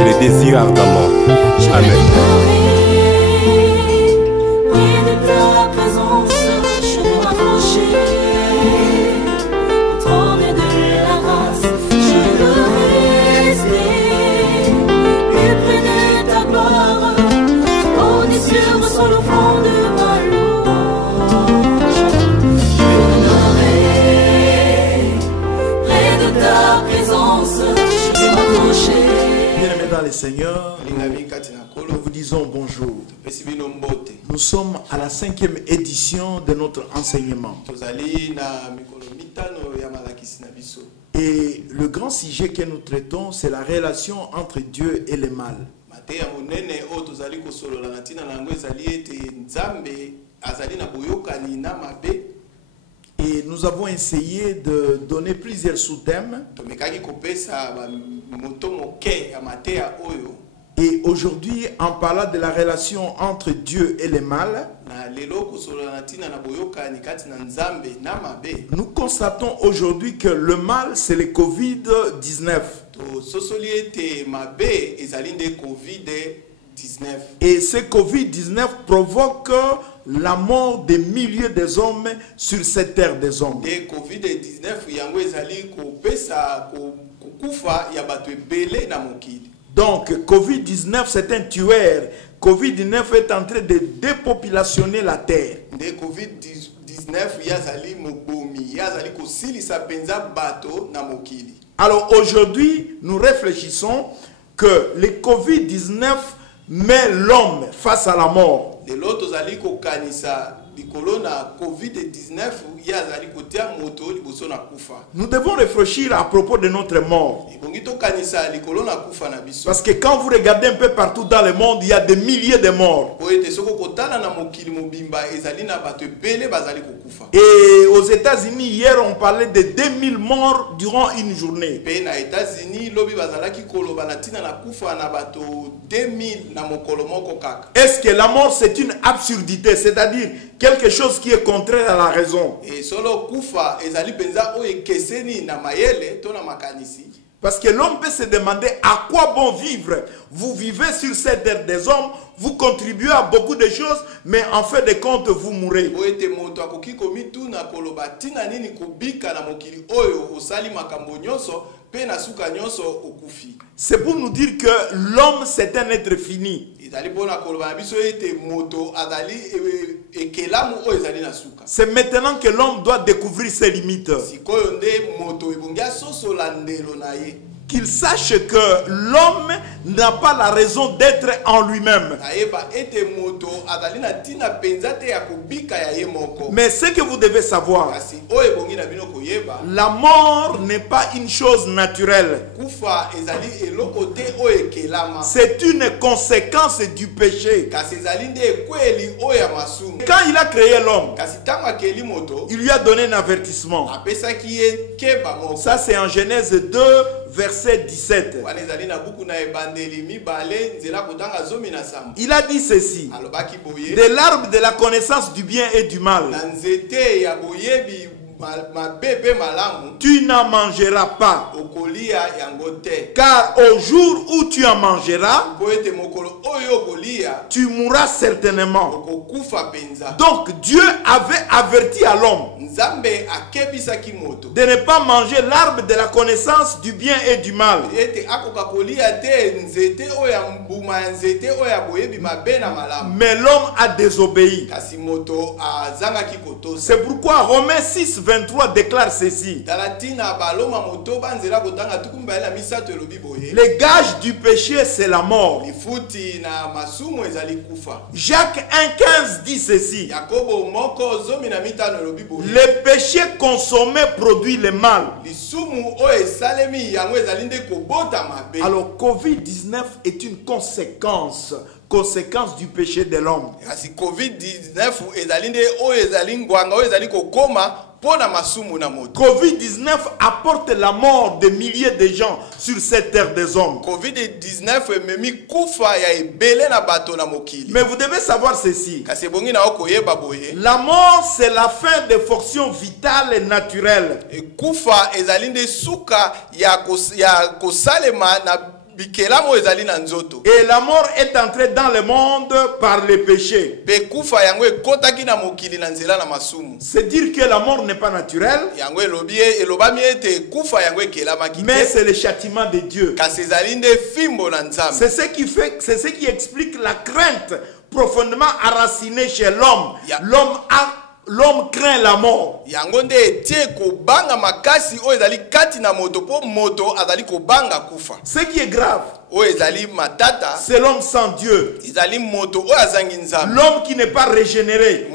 Je le désire ardemment. Amen. Seigneur, nous vous disons bonjour. Nous sommes à la 5e édition de notre enseignement. Et le grand sujet que nous traitons, c'est la relation entre Dieu et le mal. Et nous avons essayé de donner plusieurs sous-thèmes. Et aujourd'hui, en parlant de la relation entre Dieu et le mal, nous constatons aujourd'hui que le mal, c'est le Covid-19. Et ce Covid-19 provoque la mort des milliers d'hommes sur cette terre des hommes. Donc, Covid-19, c'est un tueur. Covid-19 est en train de dépopulationner la terre. Alors aujourd'hui, nous réfléchissons que le Covid-19 met l'homme face à la mort. Nous devons réfléchir à propos de notre mort. Parce que quand vous regardez un peu partout dans le monde, il y a des milliers de morts. Et aux États-Unis, hier, on parlait de 2000 morts durant une journée. Est-ce que la mort, c'est une absurdité, c'est-à-dire quelque chose qui est contraire à la raison? Parce que l'homme peut se demander à quoi bon vivre. Vous vivez sur cette terre des hommes, vous contribuez à beaucoup de choses, mais en fin de compte, vous mourrez. C'est pour nous dire que l'homme, c'est un être fini. C'est maintenant que l'homme doit découvrir ses limites. Qu'il sache que l'homme n'a pas la raison d'être en lui-même. Mais ce que vous devez savoir, la mort n'est pas une chose naturelle. C'est une conséquence du péché. Quand il a créé l'homme, il lui a donné un avertissement. Ça, c'est en Genèse 2, verset 17. Il a dit ceci: de l'arbre de la connaissance du bien et du mal, tu n'en mangeras pas, car au jour où tu en mangeras, tu mourras certainement. Donc Dieu avait averti à l'homme de ne pas manger l'arbre de la connaissance du bien et du mal. Mais l'homme a désobéi. C'est pourquoi Romains 6, 23 déclare ceci: le gage du péché, c'est la mort. Jacques 1,15 dit ceci: le péché consommé produit le mal. Alors Covid-19 est une conséquence du péché de l'homme. Covid-19 apporte la mort de milliers de gens sur cette terre des hommes. Mais vous devez savoir ceci: la mort, c'est la fin des fonctions vitales et naturelles. bikelamo ezali na nzoto. Et la mort est entrée dans le monde par le péché. Pe kufa yango ekotaki na mokili na nzela na masumu. C'est dire que la mort n'est pas naturelle. Yango elobami ete kufa yango ekelamaki te. Mais c'est le châtiment de Dieu. Kasi ezali nde fimbo na Nzambe. C'est ce qui fait, c'est ce qui explique la crainte profondément enracinée chez l'homme. L'homme craint la mort. Yango nde etie kobanga makasi oyo ezali kati na moto po moto azali kobanga kufa. Ce qui est grave, c'est l'homme sans Dieu. L'homme qui n'est pas régénéré.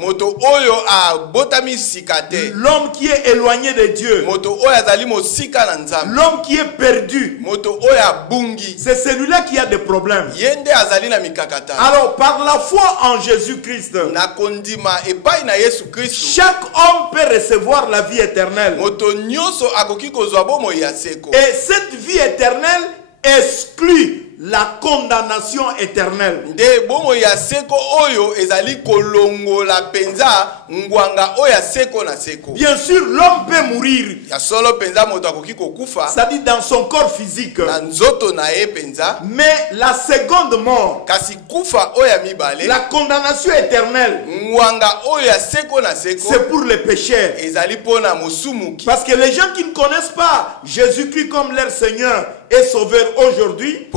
L'homme qui est éloigné de Dieu. L'homme qui est perdu. C'est celui-là qui a des problèmes. Alors par la foi en Jésus-Christ, chaque homme peut recevoir la vie éternelle. Et cette vie éternelle exclut la condamnation éternelle. Bien sûr, l'homme peut mourir. Ça dit dans son corps physique. Mais la seconde mort, la condamnation éternelle, c'est pour les pécheurs. Parce que les gens qui ne connaissent pas Jésus-Christ comme leur Seigneur et Sauveur aujourd'hui,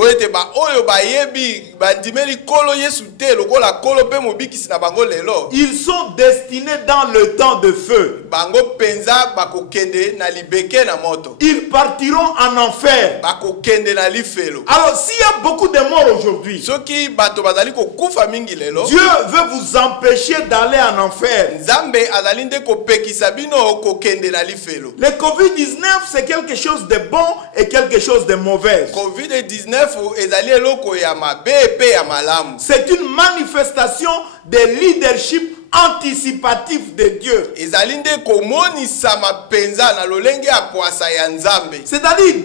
ils sont destinés dans le temps de feu. Ils partiront en enfer. Alors s'il y a beaucoup de morts aujourd'hui, Dieu veut vous empêcher d'aller en enfer. Le Covid-19, c'est quelque chose de bon et quelque chose de mauvais. C'est une manifestation de leadership anticipatif de Dieu. C'est-à-dire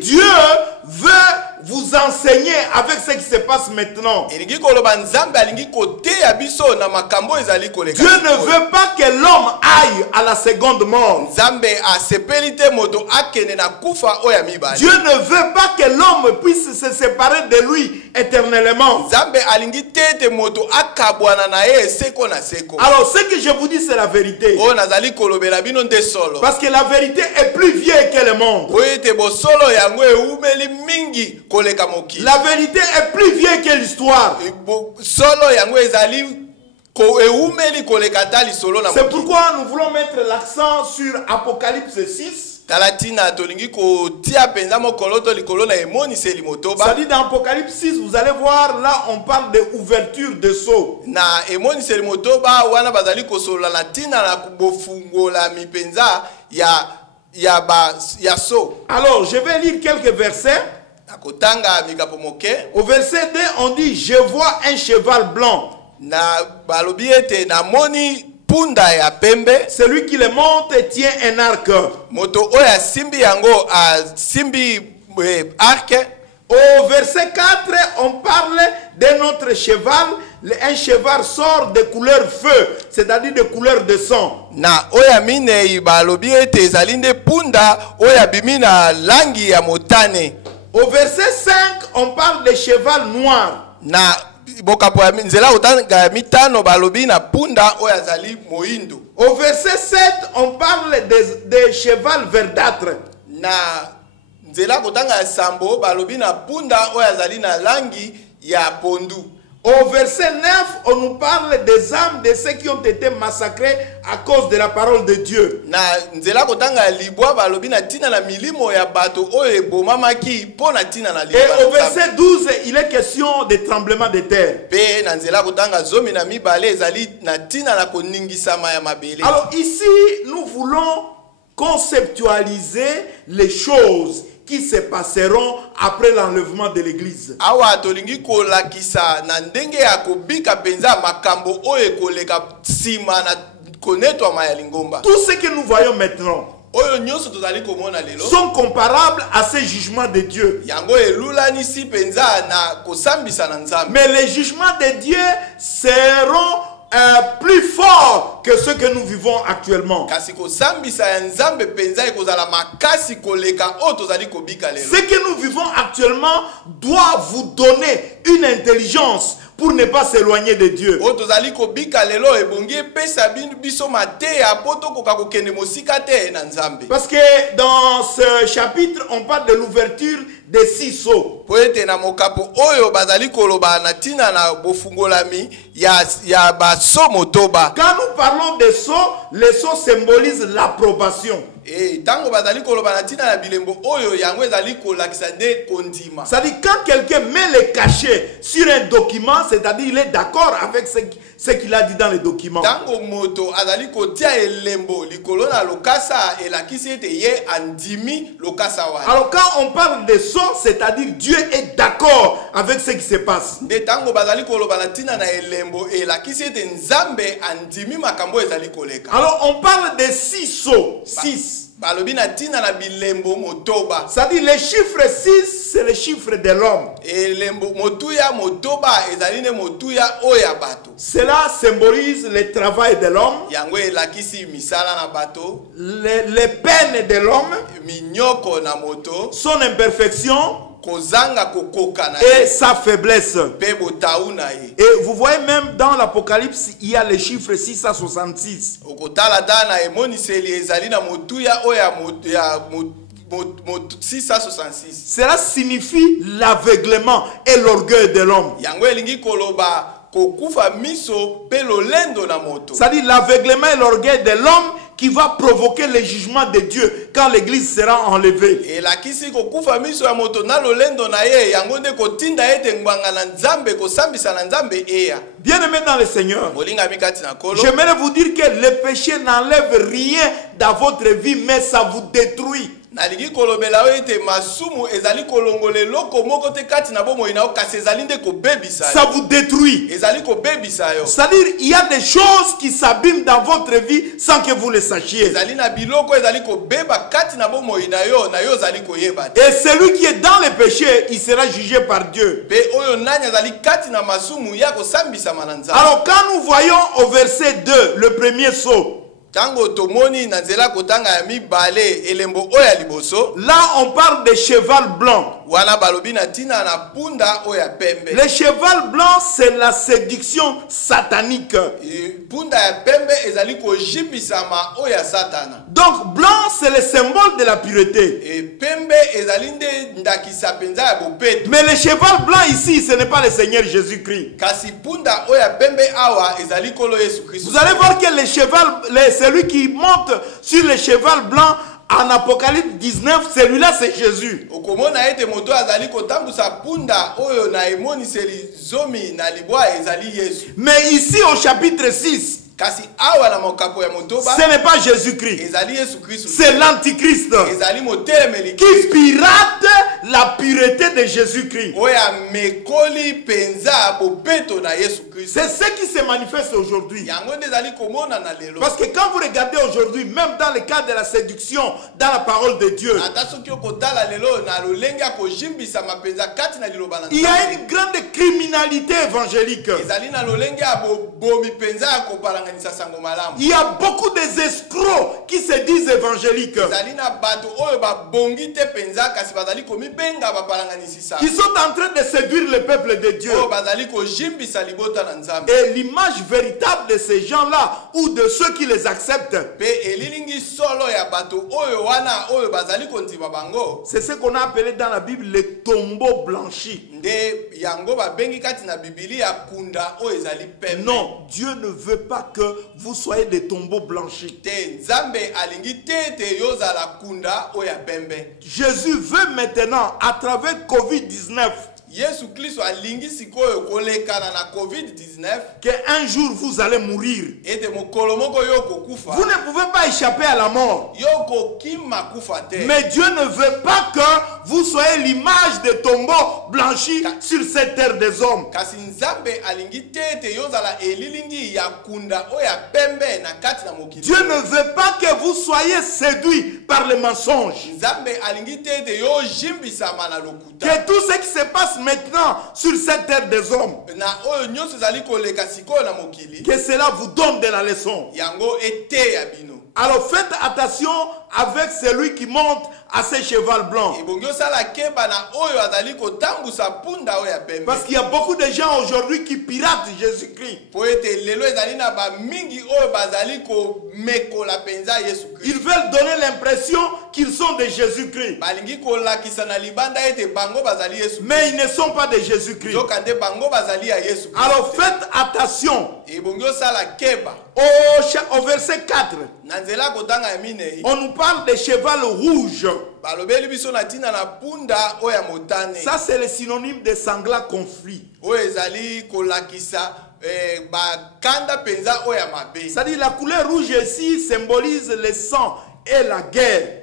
Dieu veut vous enseigner avec ce qui se passe maintenant. Dieu ne veut pas que l'homme aille à la seconde mort. Dieu ne veut pas que l'homme puisse se séparer de lui éternellement. Alors ce que je vous dis, c'est la vérité. Parce que la vérité est plus vieille que le monde. La vérité est plus vieille que l'histoire. C'est pourquoi nous voulons mettre l'accent sur Apocalypse 6. Ça dit dans Apocalypse 6, vous allez voir, là on parle d'ouverture de sceaux. Alors je vais lire quelques versets. Au verset 2, on dit: je vois un cheval blanc. Celui qui le monte tient un arc. Au verset 4, on parle d'un autre cheval. Un cheval sort de couleur feu, c'est-à-dire de couleur de sang. Au verset 5, on parle de cheval noir. Au verset 7, on parle de cheval verdâtre. Au verset 9, on nous parle des âmes de ceux qui ont été massacrés à cause de la parole de Dieu. Et au verset 12, il est question de tremblement de terre. Alors ici, nous voulons conceptualiser les choses qui se passeront après l'enlèvement de l'église. Tout ce que nous voyons maintenant sont comparables à ces jugements de Dieu. Mais les jugements de Dieu seront plus fort que ce que nous vivons actuellement. Kasi kosambisa ya nzambe penza ekozala makasi koleka o tozali kobika lelo. Ce que nous vivons actuellement doit vous donner une intelligence pour ne pas s'éloigner de Dieu. O tozali kobika lelo ebongi pesa biso mateya poto koka kokende mosika te na nzambe. Parce que dans ce chapitre, on parle de l'ouverture des 6 sceaux. Po ete na mokapo oyo bazali koloba na tina na bofungolami ya baso motoba. Quand nous parlons des sceaux, les sceaux symbolisent l'approbation. Et tango bazali koloba na tina na bilembo oyo yango ezali kolakisa nde kondima. C'est-à-dire quand quelqu'un met le cachet sur un document, c'est-à-dire il est d'accord avec ce qu'il a dit dans le document. Tango moto azali kotia elembo likolo na lokasa elakisi ete ye andimi lokasa wana. Alors quand on parle de sceaux, c'est-à-dire Dieu est d'accord avec ce qui se passe. De tango bazali koloba na tina na elembo elakisi ete nzambe andimi makambo ezali koleka. Alors on parle de 6 sceaux, 6. Balobi na tina na bilembo motoba. C'est-à-dire le chiffre 6, c'est le chiffre de l'homme. Elembo motuya motoba ezali ne motuya oya bato. Cela symbolise le travail de l'homme, Yango elakisi misala na bato, les peines de l'homme, minyoko na moto, son imperfection kozanga kokoka na et sa faiblesse. pe botaou na ye. Et vous voyez même dans l'Apocalypse, il y a le chiffre 666. Okotala dana emoniseli ezali na motuya oya motuya 666. Cela signifie l'aveuglement et l'orgueil de l'homme. Yango elingi koloba kokufa miso pe lolendo na moto. C'est-à-dire l'aveuglement et l'orgueil de l'homme qui va provoquer le jugement de Dieu quand l'église sera enlevée. Elakisi kokufa miso ya moto na lolendo na ye yango nde kotinda ete ngwanga na nzambe kosambisa na nzambe eya. Bien-aimés dans le Seigneur, Molinga mikati na kolo. j'aimerais vous dire que le péché n'enlève rien dans votre vie, mais ça vous détruit. Nalingi kolobela ete masumu ezali kolongole loko moko te kati na bomo ina kasi ezali nde kobebisa. Ça vous détruit. Ezali kobebisa yo. C'est-à-dire il y a des choses qui s'abîment dans votre vie sans que vous le sachiez. Ezali na biloko ezali kobeba kati na bomo ina yo na yo ezali koyeba. Et celui qui est dans le péché, il sera jugé par Dieu. Pe oyo nani ezali kati na masumu ya kosambisa mananza. Alors quand nous voyons au verset 2, le premier sceau, Tango tomoni na nzela kotanga ya mibale elembo oya liboso. là on parle de cheval blanc. Wana balobi na tina na punda oya pembe. Le cheval blanc, c'est la séduction satanique. Punda ya pembe ezali kojibisama oya satana. Donc blanc, c'est le symbole de la pureté. Et pembe ezali nde ndakisa penza ya bopeto. Mais le cheval blanc ici, ce n'est pas le Seigneur Jésus-Christ. Kasi punda oya pembe awa ezali kolo Yesu Kristo. Vous allez voir que le cheval, celui qui monte sur le cheval blanc en Apocalypse 19, celui-là c'est Jésus. Okomona ete moto azali kotambusa punda oyo na emoniseli zomi na libwa ezali Yesu. Mais ici au chapitre 6, Kasi awa na mokapo ya motoba ce n'est pas Jésus-Christ. ezali Yesu Kristo. C'est l'antichrist Ezali motelemeli qui pirate la pureté de Jésus-Christ. oya mekoli penza bopeto na Yesu Kristo. C'est ce qui se manifeste aujourd'hui. Yango nde ezali komona na lelo. Parce que quand vous regardez aujourd'hui, même dans le cadre de la séduction, dans la parole de Dieu, Ata soki okotala lelo na lolenge ya kojimbisa mapenza kati na liloba na il y a Nzambe. une grande criminalité évangélique. Ezali na lolenge ya bomi penza ya kopalanganisa sango malamu. Il y a beaucoup des escrocs qui se disent évangéliques, Ezali na bato oyo babongi te penza kasi bazali komibenga bapalanganisi qui sango. sont en train de séduire le peuple de Dieu. Oyo bazali kojimbisa libota na Nzambe. Et l'image véritable de ces gens-là, ou de ceux qui les acceptent, Pe elilingi solo ya bato oyo wana oyo bazali kondima bango. c'est ce qu'on a appelé dans la Bible les tombeaux blanchis. Nde yango babengi kati na Biblia ya kunda oyo ezali pembe. Non, Dieu ne veut pas que vous soyez des tombeaux blanchis. Te Nzambe alingi te te yozala kunda oyo ya pembe. Jésus veut maintenant, à travers Covid-19, Yesu Kristo alingi sikoyo kolekana na COVID-19 qu'un jour vous allez mourir. ete mokolo moko yo kokufa. Vous ne pouvez pas échapper à la mort. Yo kokima kufa te. Mais Dieu ne veut pas que vous soyez l'image des tombeaux blanchis sur cette terre des hommes. Kasi nzambe alingi tete yozala elilingi ya kunda oya pembe na kati na mokili. Dieu ne veut pas que vous soyez séduits par les mensonges. Nzambe alingi tete yo jimbisama na lokuta. Que tout ce qui se passe maintenant sur cette terre des hommes, Na oyo nyonso zali koleka sikoyo na mokili. que cela vous donne de la leçon. Yango ete ya bino. Alors faites attention avec celui qui monte à ce cheval blanc. Ebongi osala keba na oyo azali kotambusa punda oyo ya pembe. Parce qu'il y a beaucoup de gens aujourd'hui qui piratent Jésus-Christ. Po ete lelo ezali na ba mingi oyo bazali komekola penza Yesu Christ. Ils veulent donner l'impression qu'ils sont de Jésus-Christ. Balingi kolakisa na libanda ete bango bazali Yesu. Mais ils ne sont pas de Jésus-Christ. Zokande bango bazali ya Yesu. Alors faites attention. Ebongi osala keba. Au verset 4, Na nzela kotanga ya minei. on nous parle de cheval rouge. Balobeli biso na tina na punda oyo ya motane. Ça, c'est le synonyme de sanglant conflit. Oyo ezali kolakisa bakanda penza oyo ya mabe. C'est-à-dire la couleur rouge ici symbolise le sang et la guerre.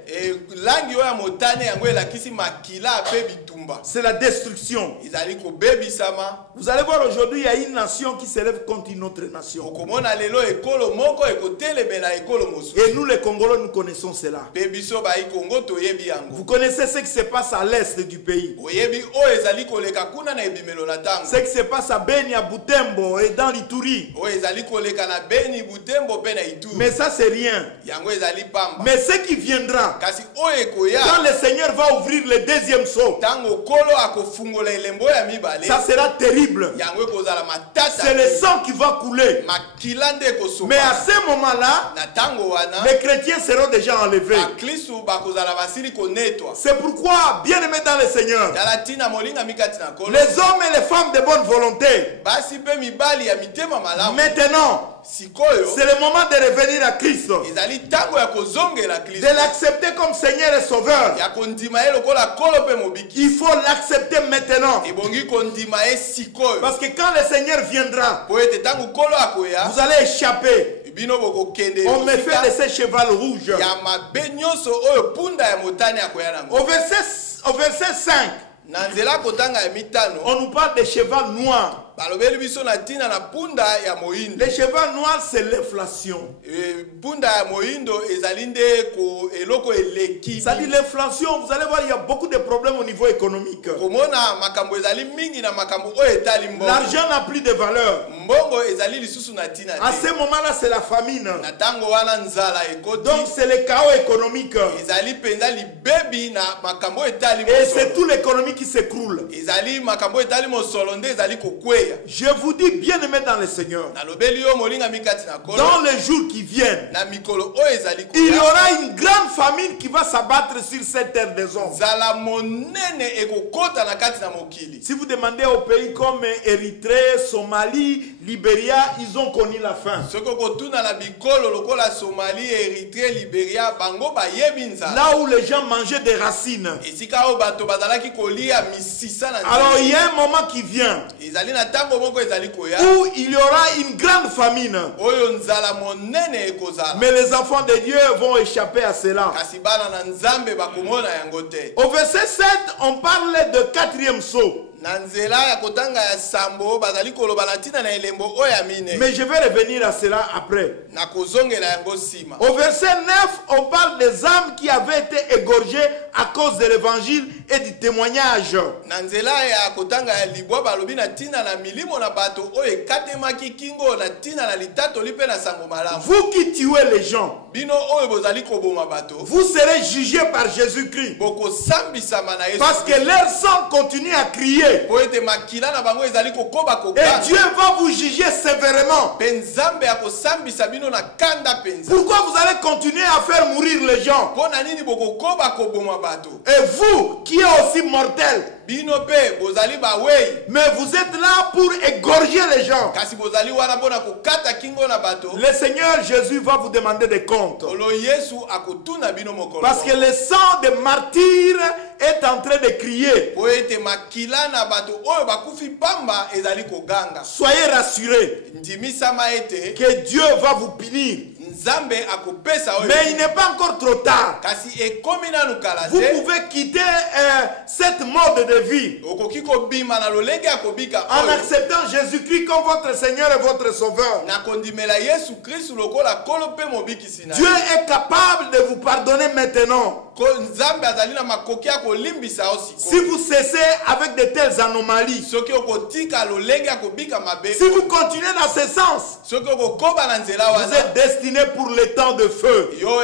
Langi oyo ya motane yango elakisi makila pe bitumba. C'est la destruction. Ezali kobebisama. Vous allez voir aujourd'hui, il y a une nation qui s'élève contre une autre nation. Okomona lelo ekolo moko ekotelemela ekolo mosusu. Et nous les Congolais, nous connaissons cela. Pe biso ba ikongo toyebi yango. Vous connaissez ce qui se passe à l'est du pays. Oyebi oyo ezali koleka kuna na ebimelo na tango. Ce qui se passe à Beni, à Butembo et dans l'Ituri. Oyo ezali koleka na Beni, Butembo pe na Ituri. Mais ça, c'est rien. Yango ezali pamba. Mais ce qui viendra, Kasi oyo ekoya. quand le Seigneur va ouvrir le deuxième seau, Tango kolo akofungola elembo ya mibale. ça sera terrible. Yango ekozala matata. C'est le sang qui va couler. Makila nde ekosopa. Mais à ce moment-là, Na tango wana. les chrétiens seront déjà enlevés. Bakristu bakozala basili konetwa. C'est pourquoi, bien aimés dans le Seigneur, Tala tina molinga mikati na kolo. les hommes et les femmes de bonne volonté, Basi pe mibali ya mitema malamu. maintenant, Sikoyo. c'est le moment de revenir à Christ, Ezali tango ya kozongela de Kristo. l'accepter comme Seigneur et Sauveur. Ya kondima ye lokola kolo pe mobiki. Il faut l'accepter maintenant. Ebongi kondima ye sikoyo. Parce que quand le Seigneur viendra, Po ete tango kolo akoya. vous allez échapper Bino boko kende. au méfait de ce cheval rouge. Ya mabe nyonso oyo punda ya motane akoya nango. Au verset 5, Na nzela kotanga ya mitano. on nous parle de cheval noir. Balobeli biso na tina na punda ya moindo. Le cheval noir, c'est l'inflation. Punda ya moindo ezali nde ko eloko eleki. C'est-à-dire l'inflation, vous allez voir, il y a beaucoup de problèmes au niveau économique. Komona makambo ezali mingi na makambo oyo etali mbongo. L'argent n'a plus de valeur. Mbongo ezali lisusu na tina À te. ce moment-là, c'est la famine. Na tango wana nzala ekoti. Donc, c'est le chaos économique. Ezali penza libebi na makambo etali Et c'est mosolo. toute l'économie qui s'écroule. Ezali makambo etali mosolo nde ezali kokweya. Je vous dis, bien aimé dans le Seigneur, Nalobeli yo molinga mikati na kolo. dans les jours qui viennent, Na mikolo oyo ezali il y koya. aura une grande famine qui va s'abattre sur cette terre des hommes. Zala monene ekokota na kati na mokili. Si vous demandez aux pays comme Érythrée, Somalie, Libéria, ils ont connu la faim. Soko kotuna na bikolo lokola Somalie, Érythrée, Libéria, bango bayebi nzala. Là où les gens mangeaient des racines. Esika oyo bato bazalaki kolia misisa na Alors il y a un moment qui vient ezali na tango moko ezali koya. où il y aura une grande famine. Oyo nzala monene ekozala. Mais les enfants de Dieu vont échapper à cela. Kasi bana na nzambe bakomona yango te. Au verset 7, on parle de quatrième saut. Na nzela ya kotanga ya sambo bazali koloba na ntina na elembo oyo ya mine. Mais je vais revenir à cela après. Na kozongela yango sima. Au verset 9, on parle des âmes qui avaient été égorgées à cause de l'évangile et du témoignage. Na nzela ya kotanga ya libwa balobi na ntina na milimo na bato oyo ekatemaki kingo na ntina na litatoli mpe na sango malamu. Vous qui tuez les gens, Bino oyo bozali koboma bato. vous serez jugés par Jésus-Christ. Boko sambisama na Yesu. Parce que leur sang continue à crier. Po ete makila na bango ezali kokoba Et kokanga. Dieu va vous juger sévèrement. Penzambe ya kosambisa bino na kanda penza. Pourquoi vous allez continuer à faire mourir les gens? Pona nini bokokoba koboma bato. Et vous qui êtes aussi mortels, Bino pe bozali bawei. mais vous êtes là pour égorger les gens. Kasi bozali wana pona kokata kingo na bato. Le Seigneur Jésus va vous demander des comptes. Olo Yesu akotuna bino mokolo. Parce que le sang des martyrs est en train de crier. Po ete makila na bato oyo bakufi pamba ezali koganga. Soyez rassurés Ndimisama ete que Dieu va vous punir. Mais il n'est pas encore trop tard. Vous pouvez quitter cette mode de vie en acceptant Jésus-Christ comme votre Seigneur et votre Sauveur. Dieu est capable de vous pardonner maintenant. Si vous cessez avec de telles anomalies, si vous continuez dans ce sens, vous êtes destiné pour le temps de feu. Vous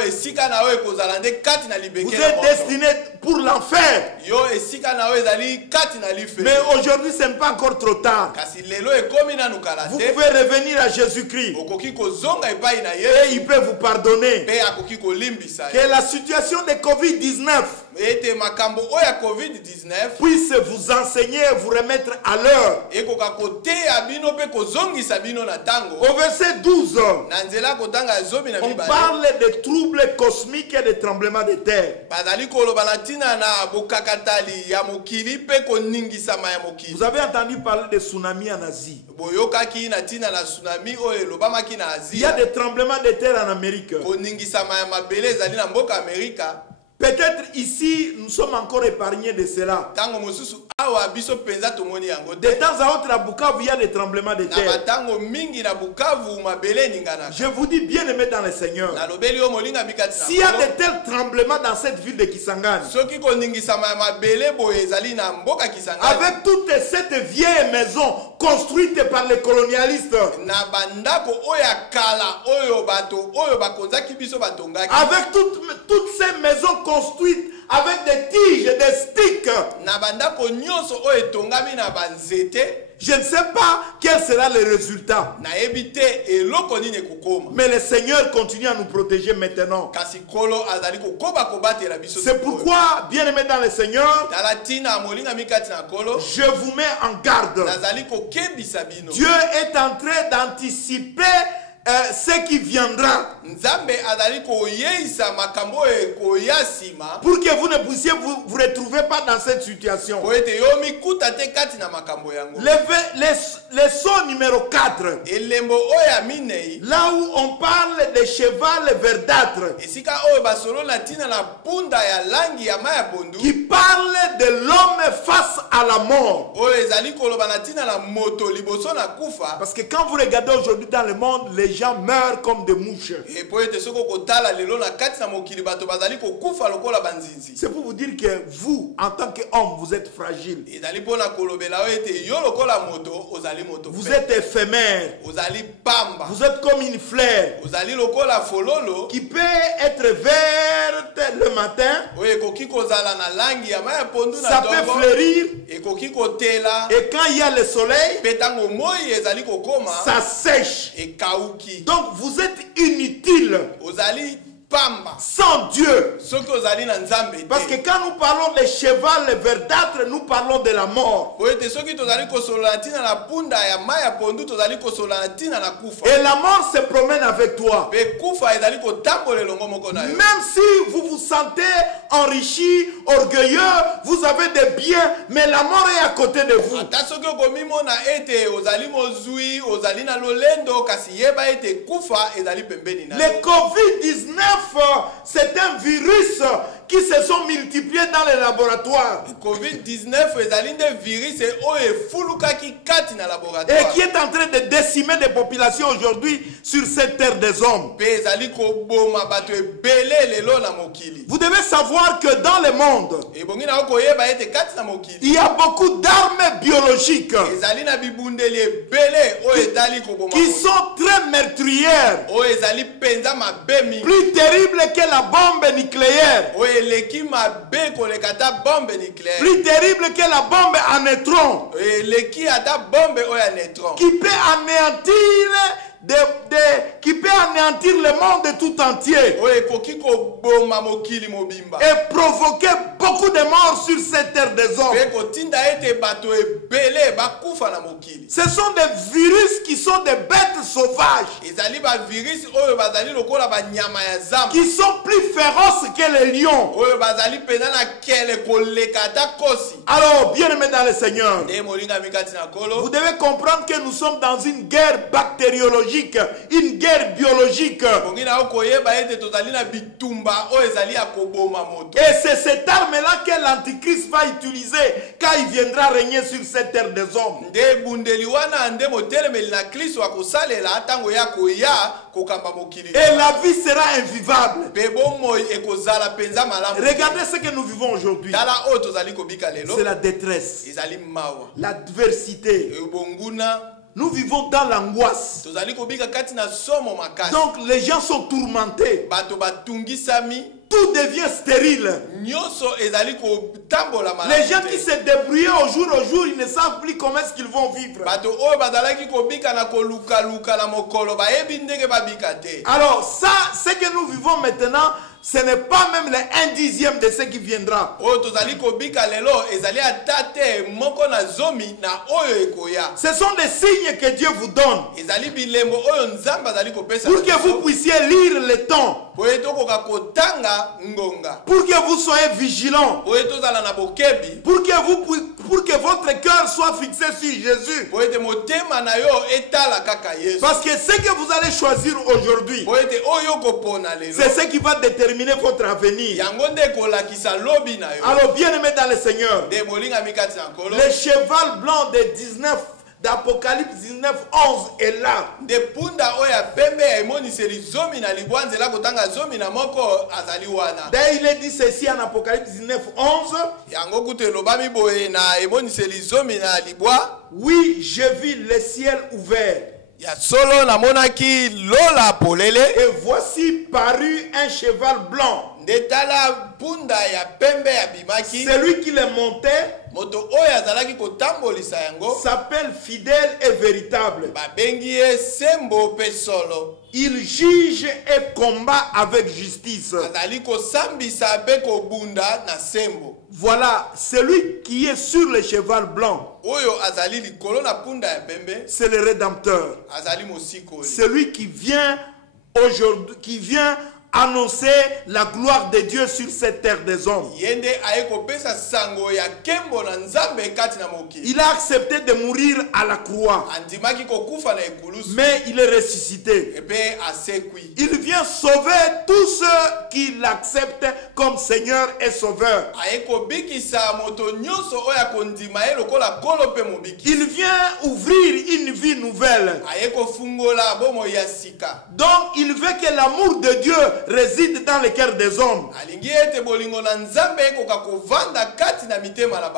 êtes destiné pour l'enfer. Mais aujourd'hui, ce n'est pas encore trop tard. Vous pouvez revenir à Jésus-Christ et il peut vous pardonner. Que la situation de COVID-19 puisse vous enseigner et vous remettre à l'heure. Au verset 12, on parle de troubles cosmiques et de tremblements de terre. Vous avez entendu parler de tsunamis en Asie. Il y a des tremblements de terre en Amérique. Peut-être ici, nous sommes encore épargnés de cela. De temps à autre, à Bukavu, il y a des tremblements de terre. Je vous dis, bien aimé dans le Seigneur, s'il y a de tels tremblements dans cette ville de Kisangani, avec toute cette vieille maison construite par les colonialistes, avec toutes ces maisons construites avec des tiges, des sticks, je ne sais pas quel sera le résultat. Mais le Seigneur continue à nous protéger maintenant. C'est pourquoi, bien aimé dans le Seigneur, je vous mets en garde. Dieu est en train d'anticiper ce qui viendra, pour que vous ne puissiez vous retrouver pas dans cette situation. Le son numéro 4, là où on parle de cheval verdâtre, qui parle de l'homme face à la mort. Parce que quand vous regardez aujourd'hui dans le monde, les gens meurent comme des mouches. C'est pour vous dire que vous, en tant qu'homme, vous êtes fragile. Vous êtes éphémère. Vous êtes comme une fleur qui peut être verte le matin. Ça peut fleurir. Et quand il y a le soleil, ça sèche. Donc vous êtes inutile sans Dieu. Parce que quand nous parlons de cheval verdâtre, nous parlons de la mort. Et la mort se promène avec toi. Même si vous vous sentez enrichi, orgueilleux, vous avez des biens, mais la mort est à côté de vous. Le COVID-19, c'est un virus qui se sont multipliés dans les laboratoires. Et qui est en train de décimer des populations aujourd'hui sur cette terre des hommes. Vous devez savoir que dans le monde, il y a beaucoup d'armes biologiques qui sont très meurtrières, plus terribles que la bombe nucléaire, plus terrible que la bombe à neutrons, qui peut anéantir le monde tout entier et provoquer beaucoup de morts sur cette terre des hommes. Ce sont des virus qui sont des bêtes sauvages, qui sont plus féroces que les lions. Alors, bien aimé dans le Seigneur, vous devez comprendre que nous sommes dans une guerre bactériologique. biologique, une guerre biologique. Et c'est cette arme-là que l'Antichrist va utiliser quand il viendra régner sur cette terre des hommes. Et la vie sera invivable. Regardez ce que nous vivons aujourd'hui. C'est la détresse, l'adversité. Nous vivons dans l'angoisse. Donc les gens sont tourmentés. Tout devient stérile. Les gens qui se débrouillent au jour, ils ne savent plus comment est-ce qu'ils vont vivre. Alors ça, ce que nous vivons maintenant, ce n'est pas même le 1/10 de ce qui viendra. Ce sont des signes que Dieu vous donne pour que vous puissiez lire le temps, pour que vous soyez vigilants, pour que votre cœur soit fixé sur Jésus. Parce que ce que vous allez choisir aujourd'hui, c'est ce qui va déterminer votre avenir. Alors bien aimé dans le Seigneur, le cheval blanc de 19 d'Apocalypse 19, 11 est là. D'ailleurs, il est dit ceci en Apocalypse 19, 11. Oui, j'ai vu le ciel ouvert. Et voici paru un cheval blanc. Celui qui le montait s'appelle fidèle et véritable. Il juge et combat avec justice. Voilà, celui qui est sur le cheval blanc, c'est le Rédempteur. Celui qui vient aujourd'hui, qui vient annoncer la gloire de Dieu sur cette terre des hommes. Il a accepté de mourir à la croix, mais il est ressuscité. Il vient sauver tous ceux qui l'acceptent comme Seigneur et Sauveur. Il vient ouvrir une vie nouvelle. Donc il veut que l'amour de Dieu réside dans le cœur des hommes,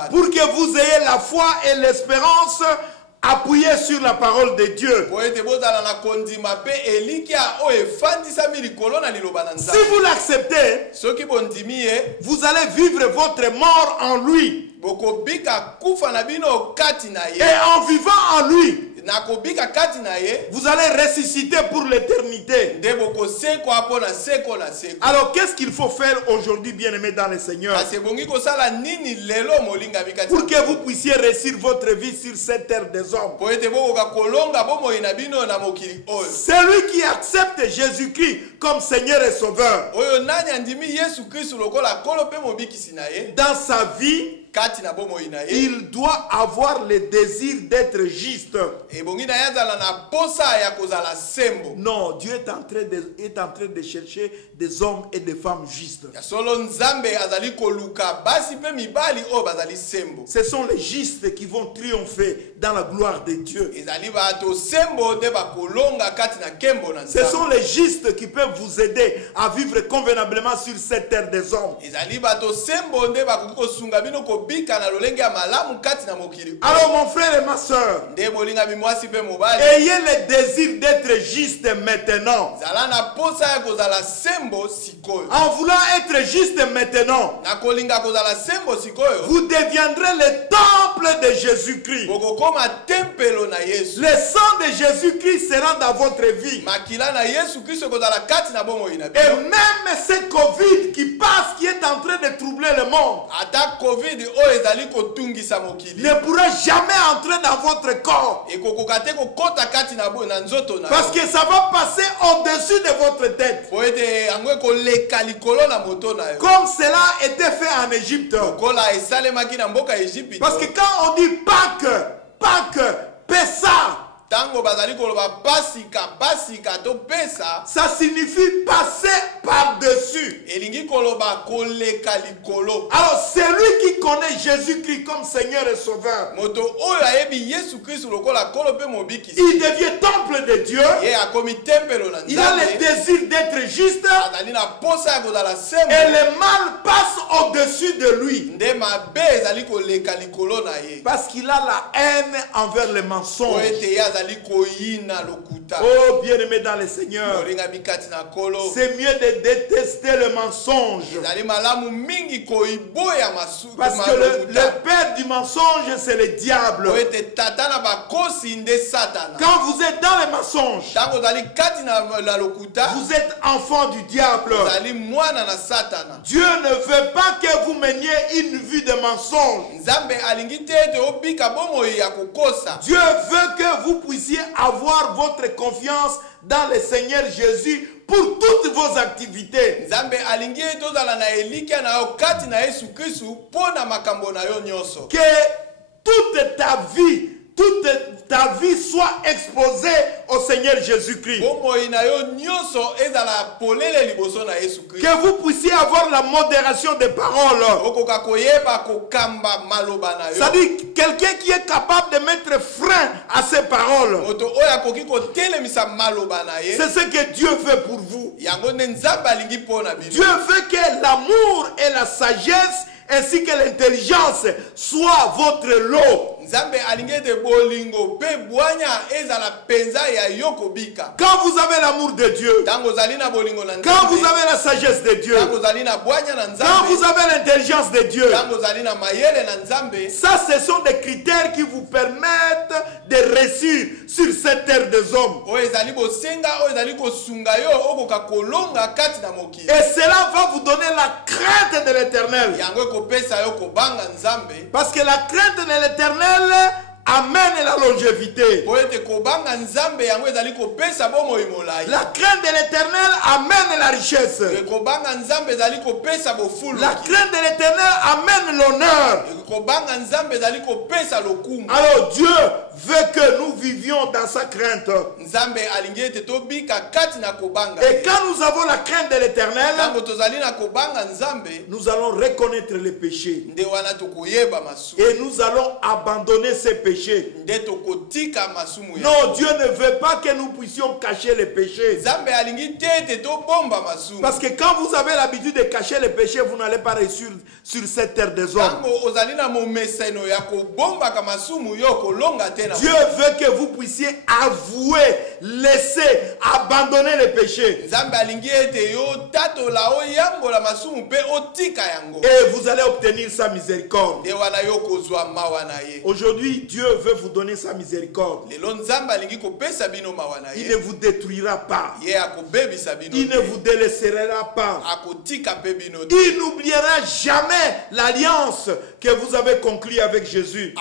pour que vous ayez la foi et l'espérance appuyée sur la parole de Dieu. Si vous l'acceptez, vous allez vivre votre mort en lui. Et en vivant en lui, vous allez ressusciter pour l'éternité. Alors qu'est-ce qu'il faut faire aujourd'hui, bien-aimés dans le Seigneur, pour que vous puissiez réussir votre vie sur cette terre des hommes? Celui qui accepte Jésus-Christ comme Seigneur et Sauveur dans sa vie, il doit avoir le désir d'être juste. Non, Dieu est en train de chercher des hommes et des femmes justes. Ce sont les justes qui vont triompher dans la gloire de Dieu. Ce sont les justes qui peuvent vous aider à vivre convenablement sur cette terre des hommes. Alors mon frère et ma soeur, ayez le désir d'être juste maintenant. En voulant être juste maintenant, vous deviendrez le temple de Jésus-Christ. Le sang de Jésus-Christ sera dans votre vie. Et même ce Covid qui passe, qui est en train de troubler le monde, ne pourra jamais entrer dans votre corps, parce que ça va passer au-dessus de votre tête, comme cela était fait en Égypte. Parce que quand on dit Pâques, Pessah, ça signifie passer par-dessus. Alors celui qui connaît Jésus-Christ comme Seigneur et Sauveur, il devient temple de Dieu. Il a le désir d'être juste. Et le mal passe au-dessus de lui. Parce qu'il a la haine envers les mensonges. Oh, bien-aimé dans le Seigneur, c'est mieux de détester le mensonge. Parce que le père du mensonge, c'est le diable. Quand vous êtes dans le mensonge, vous êtes enfant du diable. Dieu ne veut pas que vous meniez une vie de mensonge. Dieu veut que vous puissiez avoir votre confiance dans le Seigneur Jésus pour toutes vos activités. Que toute ta vie soit exposée au Seigneur Jésus-Christ. Que vous puissiez avoir la modération des paroles. C'est-à-dire quelqu'un qui est capable de mettre frein à ses paroles. C'est ce que Dieu veut pour vous. Dieu veut que l'amour et la sagesse ainsi que l'intelligence soit votre lot. Quand vous avez l'amour de Dieu, quand vous avez la sagesse de Dieu, quand vous avez l'intelligence de Dieu, ça, ce sont des critères qui vous permettent de réussir sur cette terre des hommes. Et cela va vous donner la crainte de l'Éternel. Parce que la crainte de l'Éternel amène la longévité. La crainte de l'Éternel amène la richesse. La crainte de l'Éternel amène l'honneur. Alors Dieu veut que nous vivions dans sa crainte. Et quand nous avons la crainte de l'Éternel, nous allons reconnaître les péchés. Et nous allons abandonner ces péchés. Non, Dieu ne veut pas que nous puissions cacher les péchés. Parce que quand vous avez l'habitude de cacher les péchés, vous n'allez pas réussir sur cette terre des hommes. Dieu veut que vous puissiez avouer, laisser, abandonner les péchés. Et vous allez obtenir sa miséricorde. Aujourd'hui, Dieu veut vous donner sa miséricorde. Il ne vous détruira pas. Il ne vous délaissera pas. Il n'oubliera jamais l'alliance que vous avez conclue avec Jésus.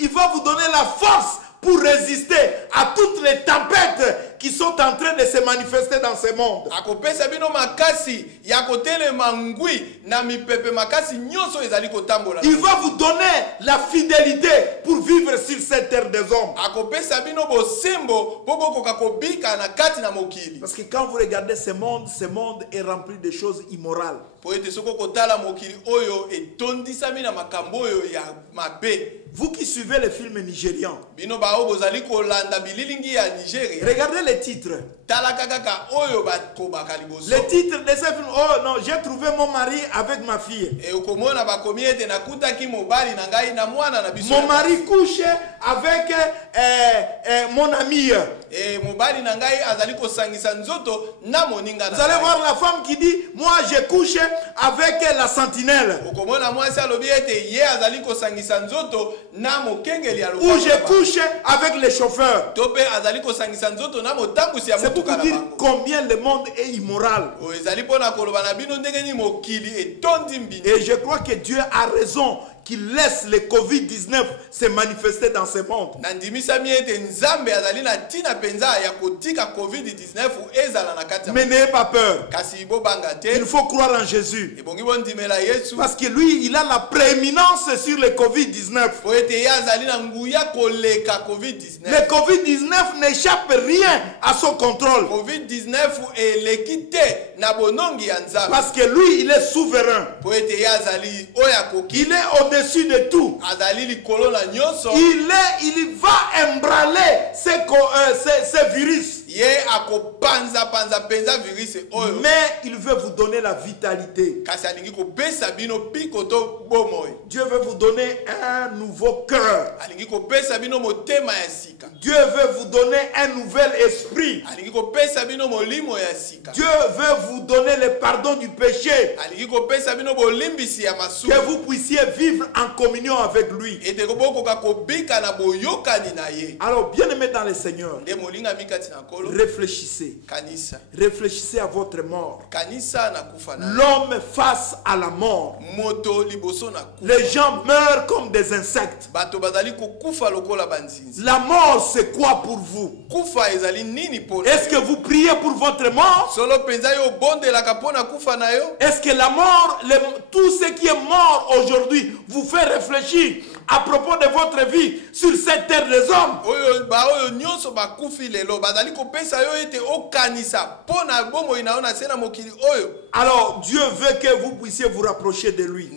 Il va vous donner la force pour résister à toutes les tempêtes qui sont en train de se manifester dans ce monde. Il va vous donner la fidélité pour vivre sur cette terre des hommes. Parce que quand vous regardez ce monde est rempli de choses immorales. Vous qui suivez les films nigérians, regardez les titres. Les titres de ces films. Oh non, j'ai trouvé mon mari avec ma fille. Mon mari couche avec mon ami. Vous allez voir la femme qui dit, moi je couche avec la sentinelle. Ou je couche avec les chauffeurs. C'est pour vous dire combien le monde est immoral. Et je crois que Dieu a raison qu'il laisse le Covid-19 se manifester dans ce monde. Mais n'ayez pas peur. Il faut croire en Jésus. Parce que lui, il a la prééminence sur le Covid-19. Le Covid-19 n'échappe rien à son contrôle. Parce que lui, il est souverain. Il est au-dessus de tout. Il va embraler ces virus. Mais il veut vous donner la vitalité. Dieu veut vous donner un nouveau cœur. Dieu veut vous donner un nouvel esprit. Dieu veut vous donner le pardon du péché. Que vous puissiez vivre en communion avec lui. Alors, bien-aimés dans le Seigneur, réfléchissez. Réfléchissez à votre mort. L'homme face à la mort. Les gens meurent comme des insectes. La mort, c'est quoi pour vous? Est-ce que vous priez pour votre mort? Est-ce que la mort, tout ce qui est mort aujourd'hui, vous fait réfléchir à propos de votre vie sur cette terre des hommes? Alors Dieu veut que vous puissiez vous rapprocher de lui.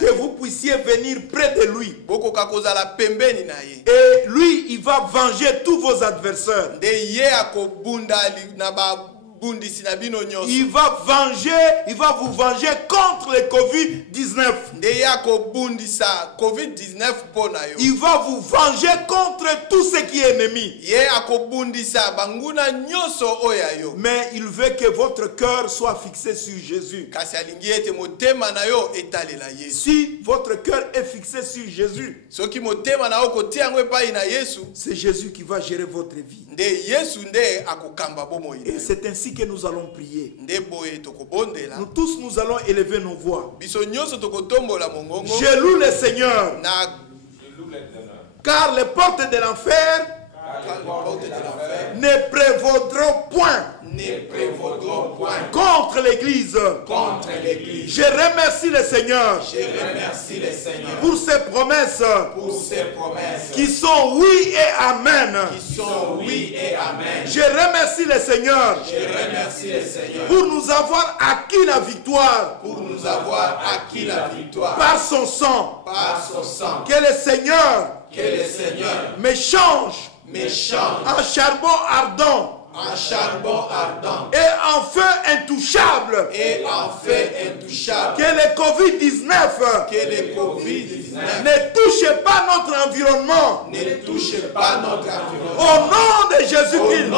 Que vous puissiez venir près de lui. Et lui, il va venger tous vos adversaires. Il va vous venger contre le Covid-19. Il va vous venger contre tout ce qui est ennemi. Mais il veut que votre cœur soit fixé sur Jésus. Si votre cœur est fixé sur Jésus, c'est Jésus qui va gérer votre vie. Et c'est ainsi que nous allons prier. Nous tous, nous allons élever nos voix. Je loue le Seigneur. Car les portes de l'enfer ne prévaudront point contre l'Église. Je remercie le Seigneur pour ses promesses qui sont oui et amen. Je remercie le Seigneur pour nous avoir acquis la victoire par son sang. Que le Seigneur me change en charbon ardent et en feu intouchable. Que le Covid-19 ne touche pas notre environnement. Au nom de Jésus-Christ,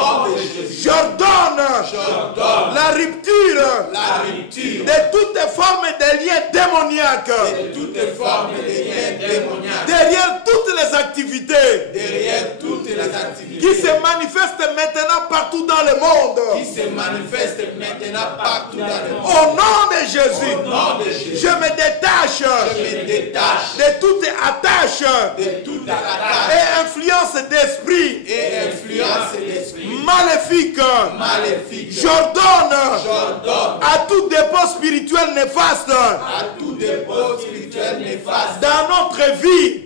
j'ordonne la rupture de toutes formes de liens démoniaques. Derrière toutes les activités qui se manifestent maintenant partout dans le monde. Au nom de Jésus, je me détache de toute attache et influence d'esprit maléfique. J'ordonne à tout dépôt spirituel néfaste dans notre vie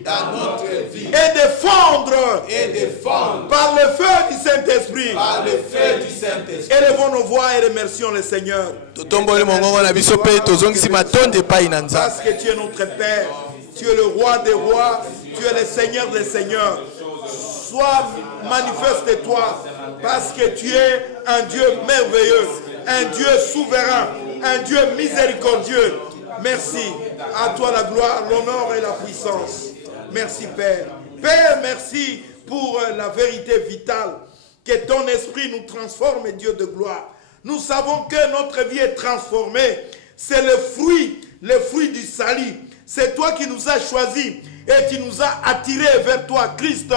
et de fondre par le feu du Saint-Esprit. Élevons nos voix et remercions le Seigneur. Parce que tu es notre Père, tu es le roi des rois, tu es le Seigneur des seigneurs. Sois manifeste-toi, parce que tu es un Dieu merveilleux, un Dieu souverain, un Dieu miséricordieux. Merci. À toi la gloire, l'honneur et la puissance. Merci Père. Père, merci pour la vérité vitale. Que ton esprit nous transforme, Dieu de gloire. Nous savons que notre vie est transformée. C'est le fruit du salut. C'est toi qui nous as choisis et qui nous as attirés vers toi, Christ.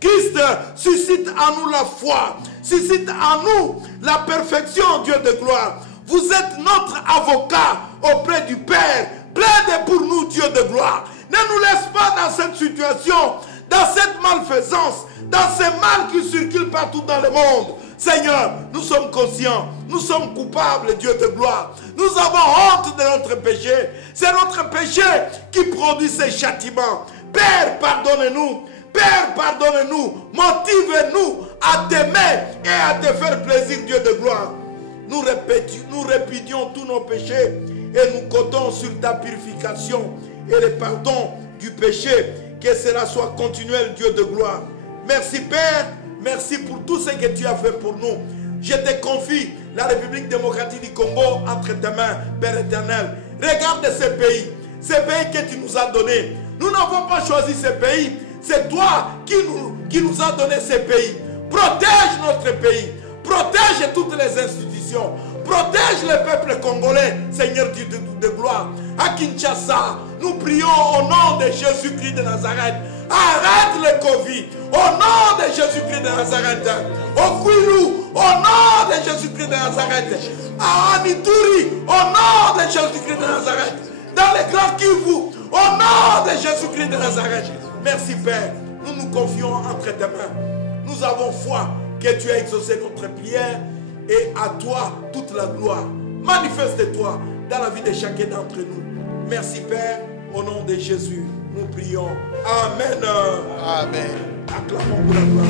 Christ, suscite en nous la foi. Suscite en nous la perfection, Dieu de gloire. Vous êtes notre avocat auprès du Père Plaide pour nous, Dieu de gloire. Ne nous laisse pas dans cette situation, dans cette malfaisance, dans ce mal qui circule partout dans le monde. Seigneur, nous sommes conscients, nous sommes coupables, Dieu de gloire. Nous avons honte de notre péché. C'est notre péché qui produit ces châtiments. Père, pardonne-nous. Père, pardonne-nous. Motive-nous à t'aimer et à te faire plaisir, Dieu de gloire. Nous répudions tous nos péchés et nous comptons sur ta purification et le pardon du péché. Que cela soit continuel, Dieu de gloire. Merci Père, merci pour tout ce que tu as fait pour nous. Je te confie la République démocratique du Congo entre tes mains, Père éternel. Regarde ce pays que tu nous as donné. Nous n'avons pas choisi ce pays, c'est toi qui nous as donné ce pays. Protège notre pays, protège toutes les institutions, protège le peuple congolais, Seigneur Dieu de gloire. À Kinshasa, nous prions au nom de Jésus-Christ de Nazareth. Arrête le Covid. Au nom de Jésus-Christ de Nazareth. Au Kwilu, au nom de Jésus-Christ de Nazareth. À Anituri, au nom de Jésus-Christ de Nazareth. Dans les grands Kivu, au nom de Jésus-Christ de Nazareth. Merci Père. Nous nous confions entre tes mains. Nous avons foi que tu as exaucé notre prière. Et à toi toute la gloire. Manifeste-toi dans la vie de chacun d'entre nous. Merci Père, au nom de Jésus, nous prions. Amen. Amen. Acclamons pour la gloire.